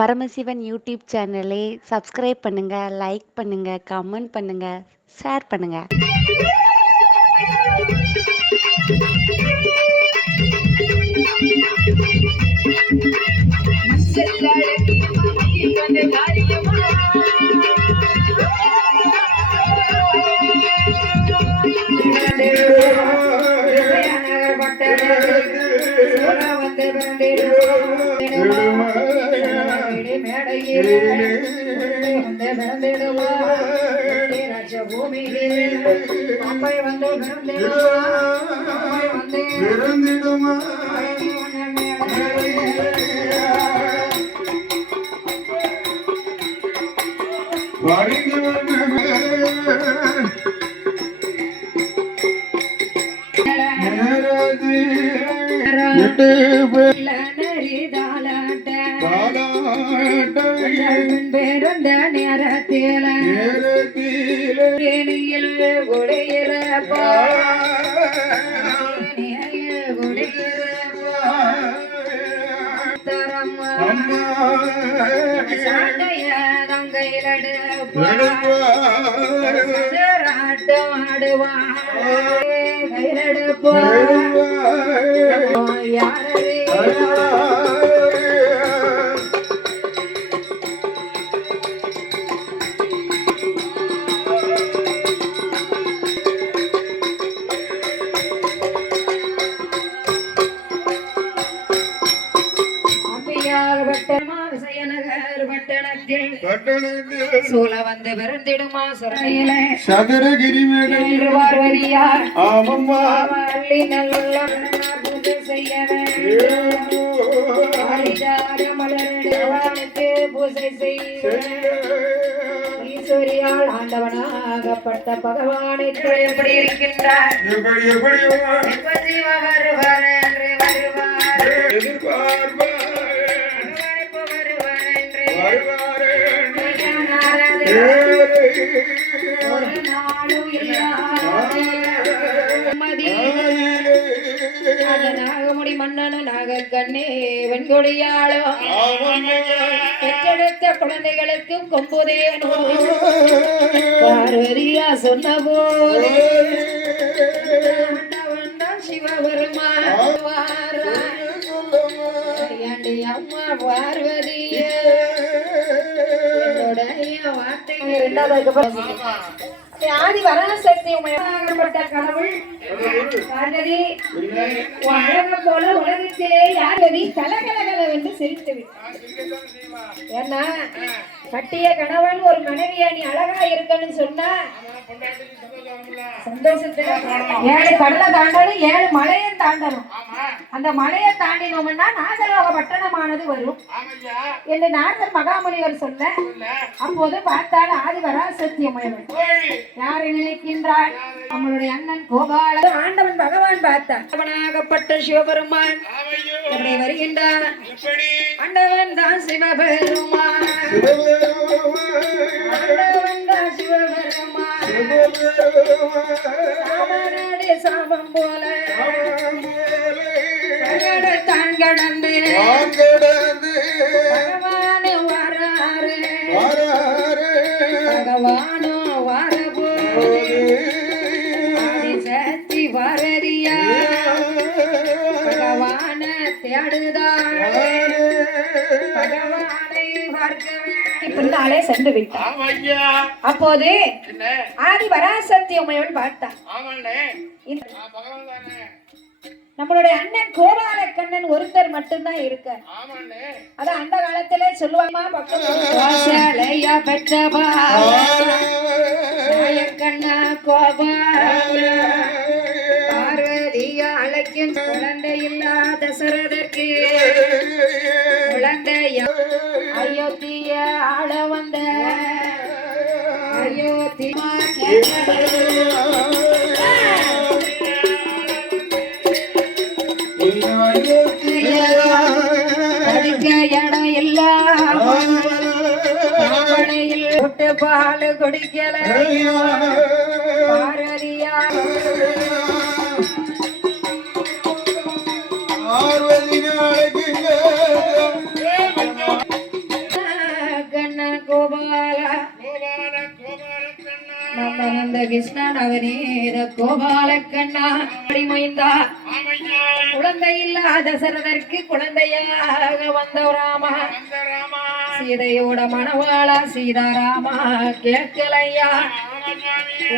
Paramasivan YouTube சேனலை subscribe பண்ணுங்க like பண்ணுங்க கமெண்ட் பண்ணுங்க ஷேர் பண்ணுங்க. பிறந்திடுமா வழிந்து வந்தமே நேரதி எட்டு பேர் பேருந்த நேரத்தில் நேரத்திலே தேனியில் அம்மா பட்டணத்தில் சூழ வந்து பிறந்திடுமா சதுரகிரி ஆமம்மா. நல்ல பூஜை செய்ய பாரிஜாத மலரடுவானுக்கு பூஜை செய்ய ஈஸ்வரியால் ஆண்டவனாகப்பட்ட எப்படி இருக்கின்றார்? எப்படி எப்படி வருவார் என்று வருவார். எதிர்பார்ப்பார். நாகமுடி மன்னனும் நாகக்கண்ணே வெண்கொடியாளோ பெற்றெடுத்த குழந்தைகளுக்கு கொம்புதேனோ பார்வதியா சொன்ன போது சிவபெருமா பார்வதி இரண்டாவது ஆதி வராசக்தி உமையாகப்பட்ட கடவுள் பார்வதி உன் போல உலகத்திலே யார் கலகலகலவென்று சிரித்து விட்டார் ஏன்னா கட்டிய கணவன் ஒரு மனைவியா நீ அழகா இருக்கன்னு சொன்னா? சந்தோஷத்துல ஏழு கடலை தாண்டணும் ஏழு மலையும் தாண்டணும். அந்த மலையை தாண்டினோம்னா நாகலோக பட்டணமானது வரும். என்று நாகர் மகாமுனிவர் சொல்ல அப்போது பார்த்தால் ஆதிவரா சத்தியமயவன் யாரை நினைக்கின்றார்? நம்மளுடைய அண்ணன் கோபால. ஆண்டவன் பகவான் பார்த்தான் அவனாகப்பட்ட சிவபெருமான் எப்படி? வருகின்றான் ஆண்டவன் தான் சிவபெருமான் சாபம் போல. தான் கடந்து. பின்னாலே சென்று விட்டார் அப்போது ஆதி பராசக்தி உமையவன் பார்த்தான். நம்மளுடைய அண்ணன் கோபால கண்ணன் ஒருத்தர் மட்டும்தான் இருக்க அதான் அந்த காலத்திலே சொல்லுவாமா பக்கம் பெற்றவா கண்ணா கோபால. அழைக்கும் குழந்தை இல்லா தசரதற்கு குழந்தையா? அயோத்திய ஆள வந்த அயோத்தி இடம் இல்ல. பால் குடிக்கல. நம்ம நந்த கிருஷ்ண நவநீத கோபால கண்ணா மைந்தா ஆமையா குழந்தை இல்லாத சரதற்கு குழந்தையாக வந்த ராமா. சீதையோட மணவாளா சீதாராமா கேட்கலையா?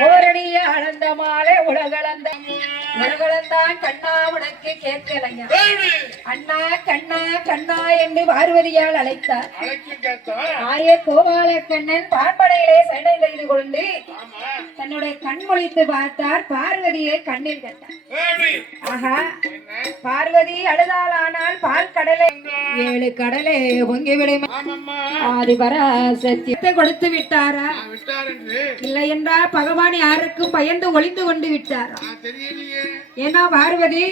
ஓரணி அளந்த மாலை உலகளந்த உலகளந்தான் கண்ணா உனக்கு கேட்கலையா? அண்ணா கண்ணா கண்ணா என்று பார்வதியால் அழைத்தார். ஆரிய கோபால கண்ணன் பான்படையிலே சண்டை செய்து கொண்டு தன்னுடைய கண் முழித்து பார்த்தார். பார்வதியை கண்ணில் கண்டார். ஆஹா. பார்வதி அழுதால் ஆனால் பால் கடலை ஏழு கடலை பொங்கி விடும். ஆமம்மா. ஆதி பராசத்தியத்தை கொடுத்து விட்டாரா? இல்லை என்றால் பகவான் யாருக்கும் பயந்து ஒளிந்து கொண்டு விட்டாரா? தெரியலையே. ஏன்னா பார்வதி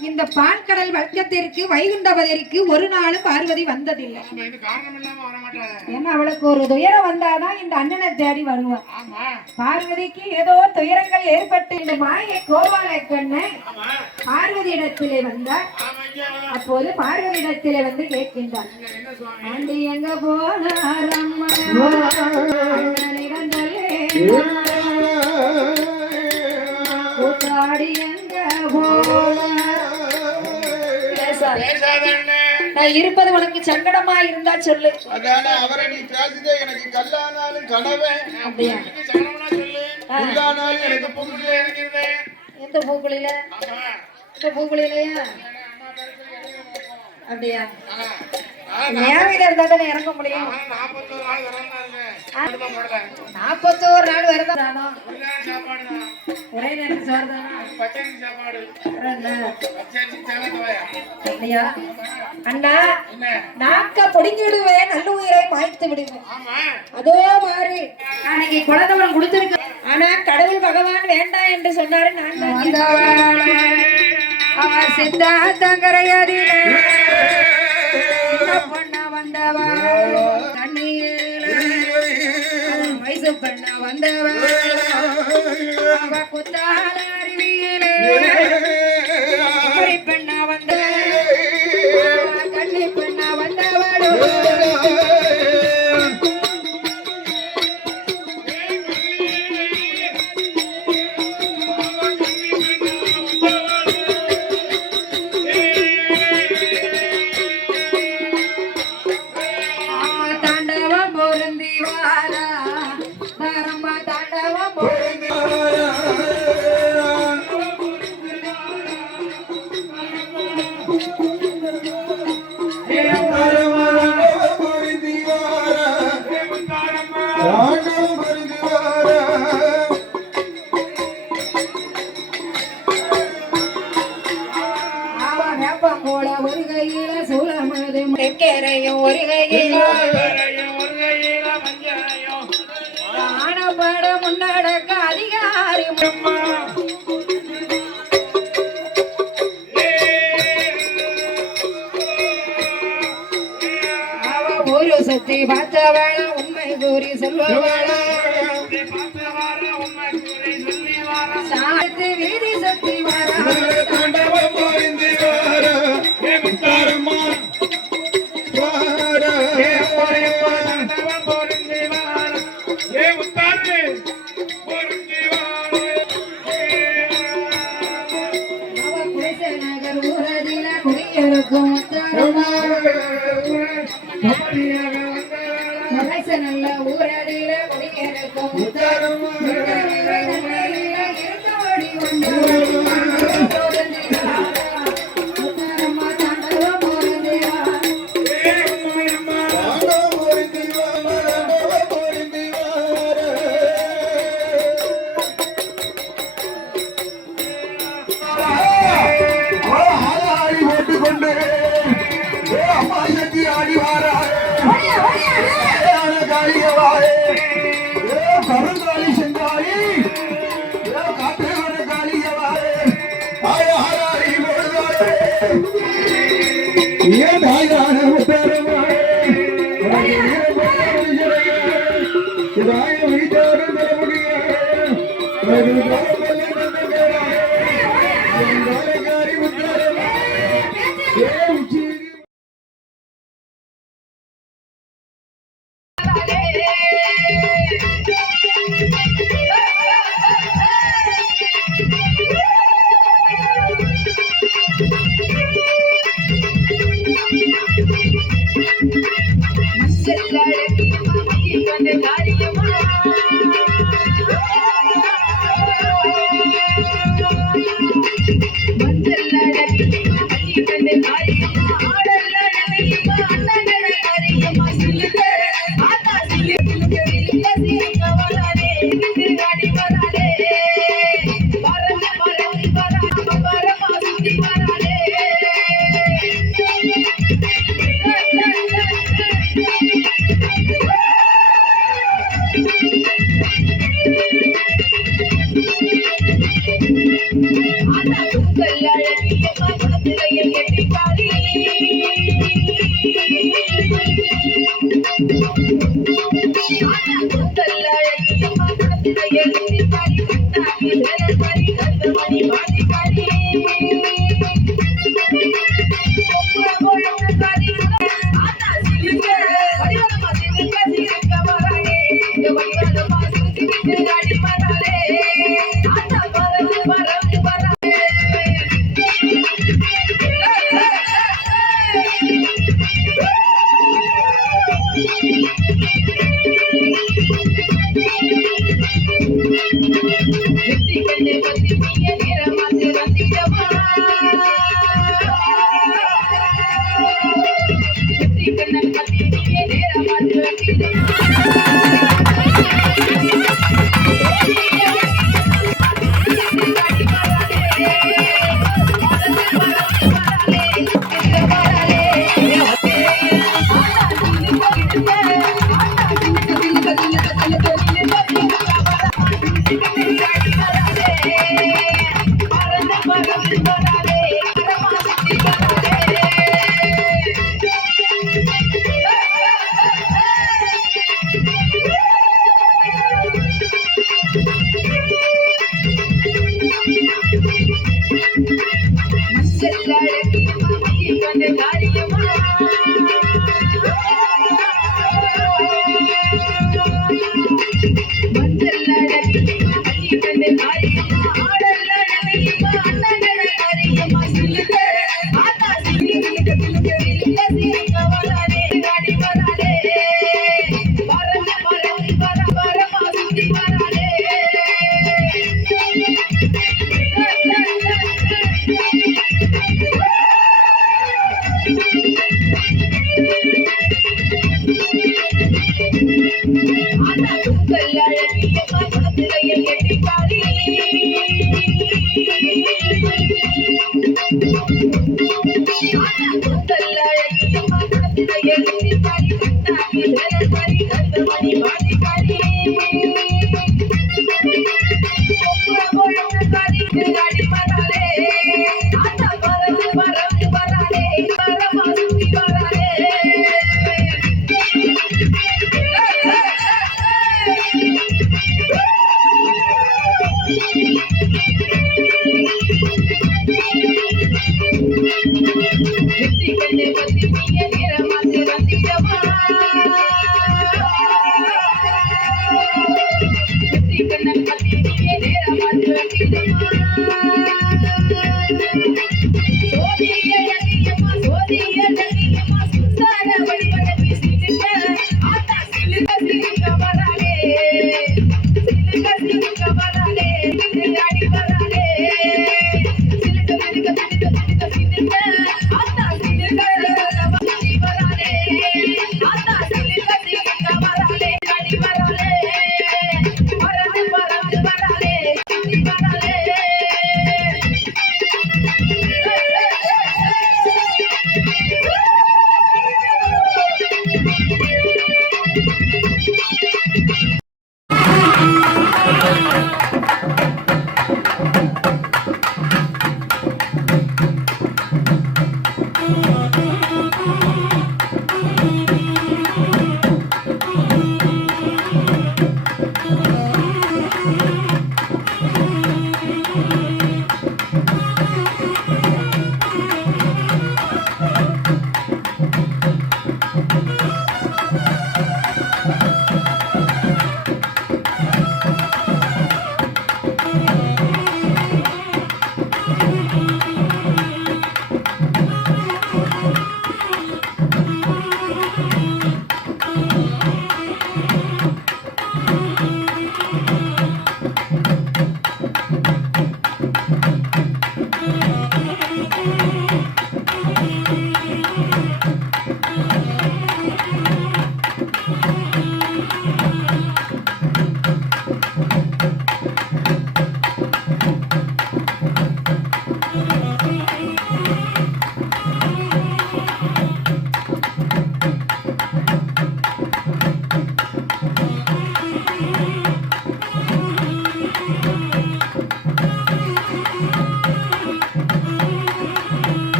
இந்த பால் கடல் வர்க்கத்திற்கு வைகுண்டபதிற்கு ஒரு நாளும் பார்வதி வந்ததில்லை. ஏன்னா அவளுக்கு ஒரு துயரம் வந்தாதான் இந்த அண்ணனை தேடி வருவான் ஆமா. பார்வதிக்கு ஏதோ துயரங்கள் ஏற்பட்டு இந்த மாய கோபால கண்ணன் ஆமா. பார்வதி இடத்திலே வந்தார் அப்போது பார்வதி இடத்திலே வந்து கேட்கின்றார். ஆண்டி எங்க போனாரம்மா பேசாதண்ணே நான் இருப்பது உனக்கு சங்கடமா இருந்தா சொல்லு. அதான அவரை நீ பேசுதே எனக்கு கல்லானாலும் கனவே. அப்படியா? சொல்லு. எனக்கு இருக்கிறது எந்த பூக்குழியில ஆமா. இந்த பூக்குழியிலையா அப்படியா? வீடு இருந்தா தானே இறங்க முடியும். நாற்பத்தோரு நாள் போடல நாற்பத்தோரு நாள் விரதம் தானோ உள்ளான சாப்பாடு தான் ஒரே நேரத்துக்கு சோறு தானா அண்ணா நாக்க பொடிங்கி விடுவேன் நல்ல உயிரை மாய்த்து விடுவேன். அதோ மாறு. அன்னைக்கு குழந்தைவன் கொடுத்திருக்கு. ஆனா கடவுள் பகவான் வேண்டாம் என்று சொன்னாரு நான் அவன் பண்ண வந்தவா போல ஒரு கையில சூலமது தெக்கரையும் ஒரு கையில ஆனப்பட முன்னடக்க அதிகாரி அவ ஒரு சக்தி பார்த்தவள உண்மை கூறி சொல்பவள சாத்து வீதி சக்தி வர பேர்